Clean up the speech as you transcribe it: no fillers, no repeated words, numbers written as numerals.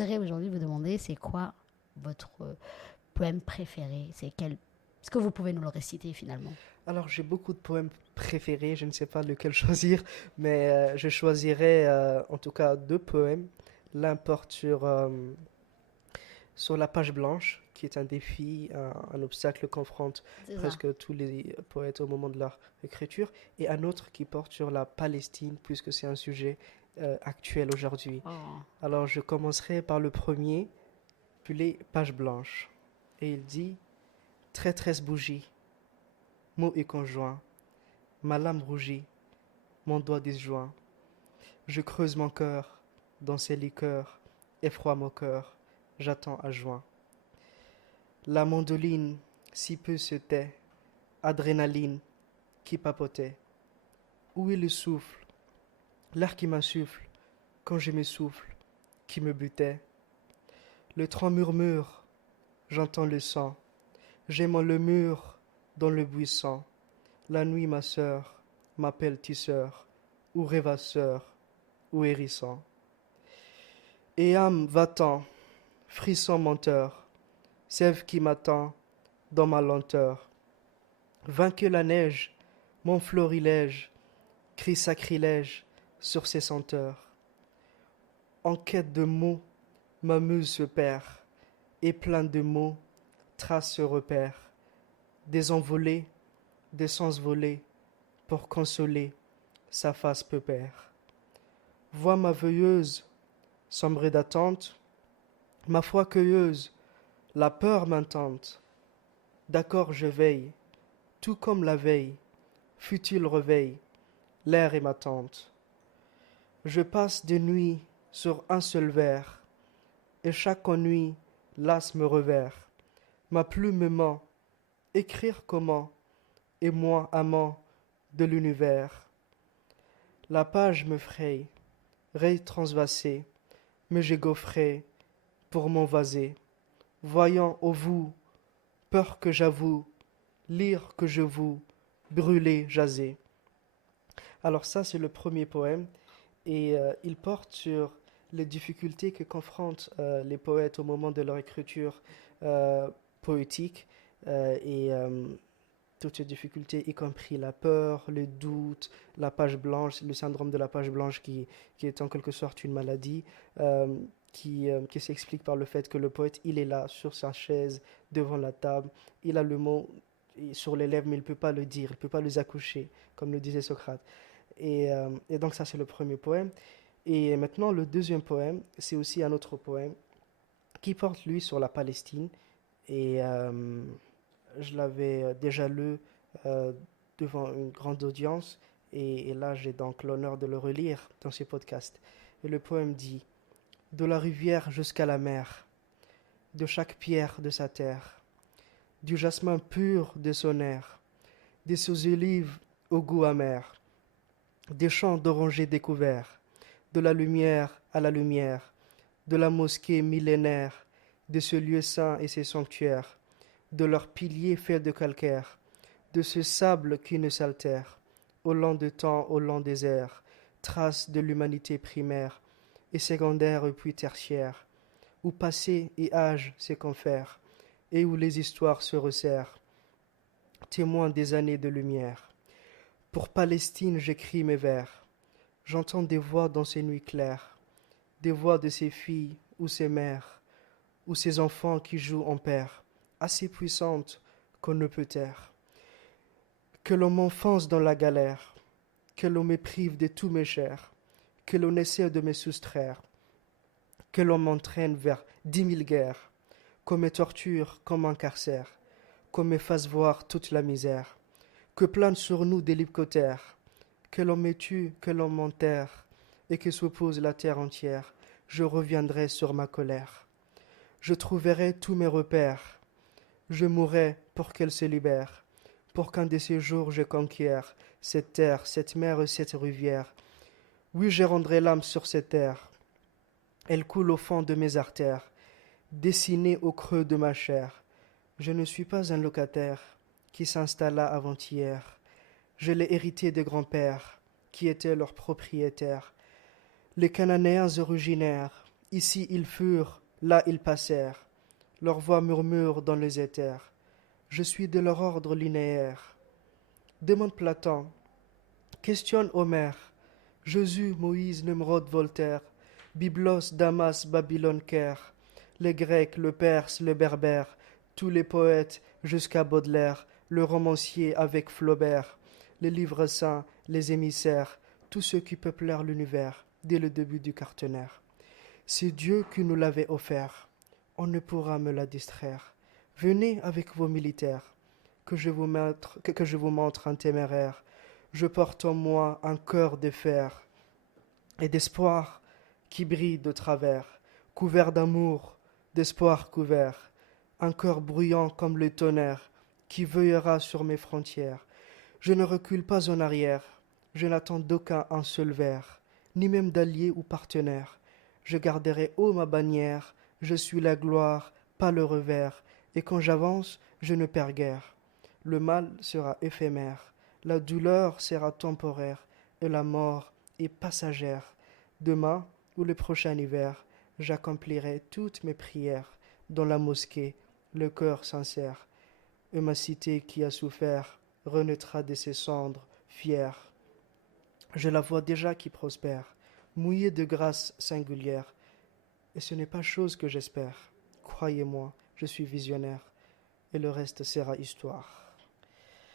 voudrais aujourd'hui vous demander, c'est quoi votre poème préféré? Est-ce que vous pouvez nous le réciter finalement? Alors, j'ai beaucoup de poèmes préférés, je ne sais pas lequel choisir, mais je choisirais en tout cas deux poèmes. L'un porte sur la page blanche, qui est un défi, un obstacle que confrontent C'est ça. presque tous les poètes au moment de leur écriture, et un autre qui porte sur la Palestine, puisque c'est un sujet actuel aujourd'hui. Oh. Alors, je commencerai par le premier, appelé Page blanche, et il dit: Traîtresse bougie, mot et conjoint, ma lame rougit, mon doigt disjoint. Je creuse mon cœur dans ces liqueurs, effroi mon cœur, j'attends à juin. La mandoline si peu se tait, adrénaline qui papotait. Où est le souffle, l'air qui m'insuffle, quand je m'essouffle, qui me butait. Le tronc murmure, j'entends le sang, j'aimant le mur dans le buisson. La nuit, ma sœur, m'appelle tisseur, ou rêvasseur, ou hérisson. Et âme, va-t'en, frisson menteur, sève qui m'attend dans ma lenteur. Vainque la neige, mon florilège, crie sacrilège sur ses senteurs. En quête de mots, ma muse se perd, et plein de mots, trace ce repère. Des envolées, des sens volés, pour consoler sa face pépère. Vois ma veilleuse, sombrée d'attente, ma foi cueilleuse, la peur m'intente. D'accord, je veille, tout comme la veille, futile réveil, l'air est ma tente. Je passe des nuits sur un seul vers, et chaque ennui lasse me revers. Ma plume me ment, écrire comment, et moi amant de l'univers. La page me fraye, raye transvasée, mais j'ai gaufré pour m'envaser. Voyant au vous, peur que j'avoue, lire que je vous, brûler, jaser. Alors ça, c'est le premier poème, et il porte sur les difficultés que confrontent les poètes au moment de leur écriture euh, poétique, et toutes ces difficultés, y compris la peur, le doute, la page blanche, le syndrome de la page blanche qui est en quelque sorte une maladie, euh, qui s'explique par le fait que le poète, il est là sur sa chaise, devant la table, il a le mot sur les lèvres, mais il ne peut pas le dire, il ne peut pas les accoucher, comme le disait Socrate. Et donc ça, c'est le premier poème. Et maintenant, le deuxième poème, c'est aussi un autre poème qui porte, lui, sur la Palestine. Et je l'avais déjà lu euh, devant une grande audience. Et là, j'ai donc l'honneur de le relire dans ce podcast. Et le poème dit: De la rivière jusqu'à la mer, de chaque pierre de sa terre, du jasmin pur de son air, des sous olives au goût amer, des champs d'orangers découverts, de la lumière à la lumière, de la mosquée millénaire, de ce lieu saint et ses sanctuaires, de leurs piliers faits de calcaire, de ce sable qui ne s'altère, au long de temps, au long des airs, trace de l'humanité primaire et secondaire puis tertiaire, où passé et âge se confèrent, et où les histoires se resserrent, témoins des années de lumière. Pour Palestine j'écris mes vers, j'entends des voix dans ces nuits claires, des voix de ces filles ou ces mères, ou ces enfants qui jouent en paire, assez puissantes qu'on ne peut taire. Que l'on m'enfonce dans la galère, que l'on me prive de tous mes chers, que l'on essaie de me soustraire, que l'on m'entraîne vers 10 000 guerres, qu'on me torture, qu'on m'incarcère, qu'on me fasse voir toute la misère, que plane sur nous des l'hélicoptère, que l'on me tue, que l'on m'enterre, et que s'oppose la terre entière, je reviendrai sur ma colère. Je trouverai tous mes repères, je mourrai pour qu'elle se libère, pour qu'un de ces jours je conquière cette terre, cette mer et cette rivière. Oui, je rendrai l'âme sur cette terre, elle coule au fond de mes artères, dessinée au creux de ma chair. Je ne suis pas un locataire qui s'installa avant-hier. Je l'ai hérité des grands-pères qui étaient leurs propriétaires. Les Cananéens originaires Ici ils furent, là ils passèrent. Leur voix murmure dans les éthers. Je suis de leur ordre linéaire. Demande Platon, questionne Homère, Josué, Moïse, Nemrod, Voltaire, Byblos, Damas, Babylone, Caire, les Grecs, le Perse, le Berbère, tous les poètes jusqu'à Baudelaire, le romancier avec Flaubert, les livres saints, les émissaires, tous ceux qui peuplèrent l'univers dès le début du quaternaire. C'est Dieu qui nous l'avait offert. On ne pourra me la distraire. Venez avec vos militaires, que je vous montre un téméraire. Je porte en moi un cœur de fer et d'espoir qui brille de travers, couvert d'amour, d'espoir couvert, un cœur bruyant comme le tonnerre qui veillera sur mes frontières. Je ne recule pas en arrière, je n'attends d'aucun un seul vers, ni même d'allié ou partenaire. Je garderai haut ma bannière, je suis la gloire, pas le revers, et quand j'avance, je ne perds guère. Le mal sera éphémère, la douleur sera temporaire, et la mort est passagère. Demain ou le prochain hiver, j'accomplirai toutes mes prières dans la mosquée, le cœur sincère, et ma cité qui a souffert renaîtra de ses cendres, fière. Je la vois déjà qui prospère, mouillée de grâce singulière, et ce n'est pas chose que j'espère. Croyez-moi, je suis visionnaire, et le reste sera histoire.